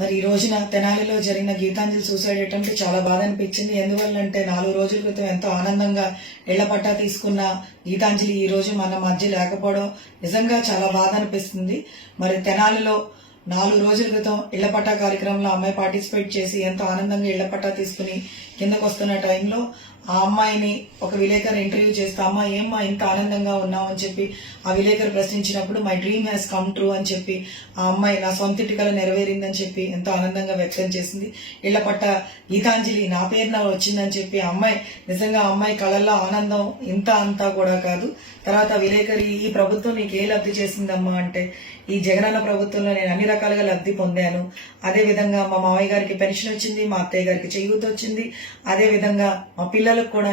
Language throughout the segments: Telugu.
మరి ఈ రోజున తెనాలిలో జరిగిన గీతాంజలి సూసైడ్ అటెంప్ట్ చాలా బాధ అనిపించింది. ఎందువల్లంటే 4 రోజుల క్రితం ఎంతో ఆనందంగా ఇళ్ల పట్టా తీసుకున్న గీతాంజలి ఈ రోజు మన మధ్య లేకపోవడం నిజంగా చాలా బాధ అనిపిస్తుంది. మరి తెనాలిలో 4 రోజుల క్రితం ఇళ్ల పట్టా కార్యక్రమంలో అమ్మాయి పార్టిసిపేట్ చేసి ఎంతో ఆనందంగా ఇళ్ల పట్టా తీసుకుని కిందకు వస్తున్న టైంలో ఆ అమ్మాయిని ఒక విలేకరు ఇంటర్వ్యూ చేస్తే అమ్మ ఏమ్మా ఇంత ఆనందంగా ఉన్నావు అని చెప్పి ఆ విలేకరు ప్రశ్నించినప్పుడు my dream has come true అని చెప్పి ఆ అమ్మాయి నా సొంత ఇటుకల నెరవేరిందని చెప్పి ఎంతో ఆనందంగా వ్యక్తం చేసింది. ఇళ్ల పట్ట గీతాంజలి నా పేరున వచ్చిందని చెప్పి ఆ అమ్మాయి నిజంగా ఆ అమ్మాయి కళల్లో ఆనందం ఇంత అంతా కూడా కాదు. తర్వాత విలేకరి ఈ ప్రభుత్వం నీకు ఏ లబ్ధి చేసిందమ్మా అంటే ఈ జగనన్న ప్రభుత్వంలో నేను అన్ని రకాలుగా లబ్ధి పొందాను. అదే విధంగా మా మామయ్య గారికి పెన్షన్ వచ్చింది, మా అత్తయ్య గారికి చేయూత వచ్చింది, అదే విధంగా మా పిల్లలకు కూడా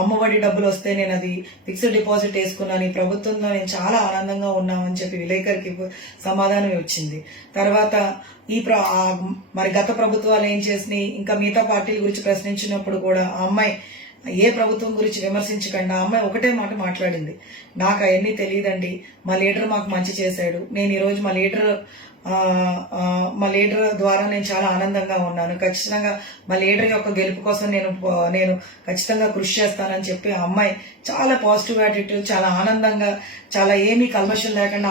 అమ్మఒడి డబ్బులు వస్తే నేను అది ఫిక్స్డ్ డిపాజిట్ వేసుకున్నాను. ఈ ప్రభుత్వంలో నేను చాలా ఆనందంగా ఉన్నామని చెప్పి విలేకరికి సమాధానం వచ్చింది. తర్వాత మరి గత ప్రభుత్వాలు ఏం చేసినాయి ఇంకా మిగతా పార్టీల గురించి ప్రశ్నించినప్పుడు కూడా ఆ అమ్మాయి ఏ ప్రభుత్వం గురించి విమర్శించకుండా ఆ అమ్మాయి ఒకటే మాట మాట్లాడింది, నాకు అవన్నీ తెలియదండి, మా లీడర్ మాకు మంచి చేశాడు, నేను ఈరోజు మా లీడర్ ద్వారా నేను చాలా ఆనందంగా ఉన్నాను, ఖచ్చితంగా మా లీడర్ యొక్క గెలుపు కోసం నేను ఖచ్చితంగా కృషి చేస్తానని చెప్పి ఆ అమ్మాయి చాలా పాజిటివ్ యాటిట్యూడ్, చాలా ఆనందంగా, చాలా ఏమీ కల్మషం లేకుండా